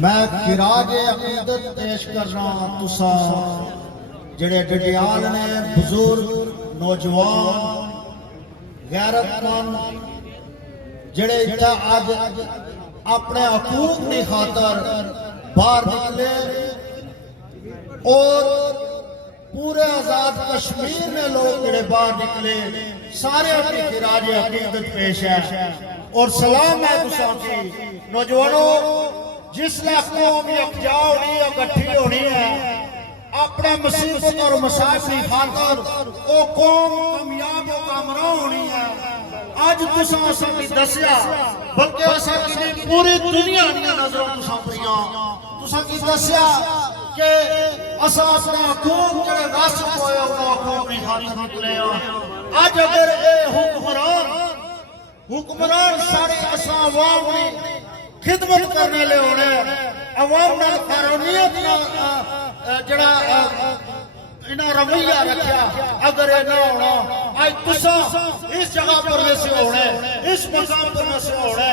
میں خراج عقیدت پیش کرنا تسا جڑے ڈڈیال نے بزرگ نوجوان غیرت مند جڑے اتھا آج اپنے حقوق کی خاطر باہر نکلے اور پورے آزاد کشمیر میں لوگ جڑے باہر نکلے سارے اپنی خراج عقیدت پیش ہے اور سلام ہے تسا کی نوجوانوں جس لئے قوم یکجا ہونی ہے اکٹھی ہونی ہے اپنے مصیبت اور مصائب کی خاطر او قوم کامیاب و کامراں ہونی ہے آج تسا اسا کی دسیا بلکہ اسا کی پوری دنیا دیا نظروں تسا پریاں تسا کی دسیا کہ اسا اپنا حقوق جڑے راسک ہوئے انہوں حقوق نہیں خاطر نکلے آج اگر اے حکمران سارے اسا عوام نے خدمت کرنے لے ہونے عوام نے قانونیت جڑا انہاں رویہ رکھیا اگر اینا ہونا آج تسا اس جگہ پر میں سے ہونے اس مقام پر میں سے ہونے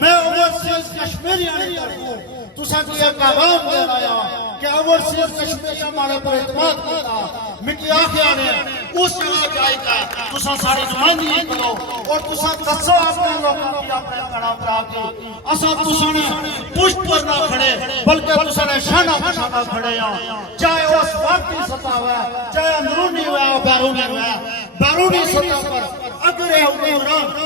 میں اوورسیز کشمیری آنے کروں تسا کی ایک پیغام دے رہا کہ اوورسیز کشمیری ہمارے پر اعتماد کرتا مٹی آنکھیں آنے اس جگہ جائے گا تسا ساری نمائندگی کرو اور تسا دسو اپنے لوگوں کی اپنے کڑا پر آگے اسا تسا نے پشت پر نہ کھڑے بلکہ تسا نے شانہ پر نہ کھڑے چاہے اس واقعی سطح ہے چاہے اندرونی ہے اور بیرونی سطح پر اگر اے حکمران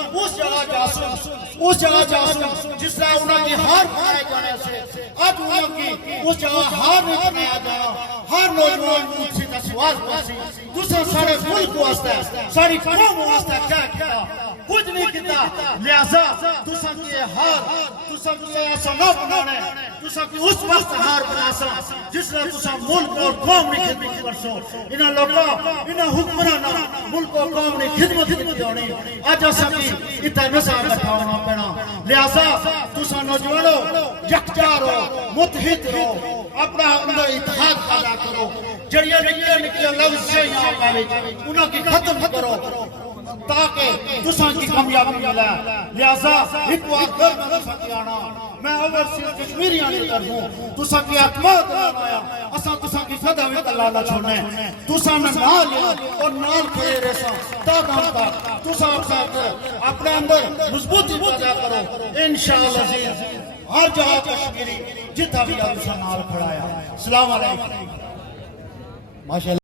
اس جگہ جاسوس جس طرح انہوں کی ہار پائے جانے سے اب انہوں کی اس جگہ ہار نہیں پایا جانا ہر نوجوان مجھ سے سوال پاسی دوسرا سارے ملک واسطہ ہے ساری قوم واسطہ کیا کیا کچھ نہیں کتا لہذا دوسرا کی ہار دوسرا کی ایسا نہ بنانے دوسرا کی اس وقت ہار بناسا جس لئے دوسرا ملک اور قوم نے خدمت کرسو انہا لوگا انہا حکمرانا ملک اور قوم نے خدمت ہونی آج ایسا کی اتنا نظام بٹھاؤنا پڑا لہذا دوسرا نوجوانوں یکجار ہو متحد ہو اپنا اندر اتحاد پیدا کرو جڑیاں نکلے لفظ سے یہاں پہلے انہاں کی ختم کرو تاکہ تساں کی کامیابی ملے لہذا ایک وقت میں تساں کی آنا میں اوورسیز کشمیری آنے کر ہوں تساں کی اعتماد آیا اساں تساں کی فداوی اللہ چھوڑنے تساں میں نال اور نال کھڑے رہساں داداں تک تساں اپنے اندر مضبوطی پیدا کرو انشاءاللہ عزیز ہر جگہ کشمیری جتنا بھی آپ تساں نال کھڑایا السلام علیکم ماشاءاللہ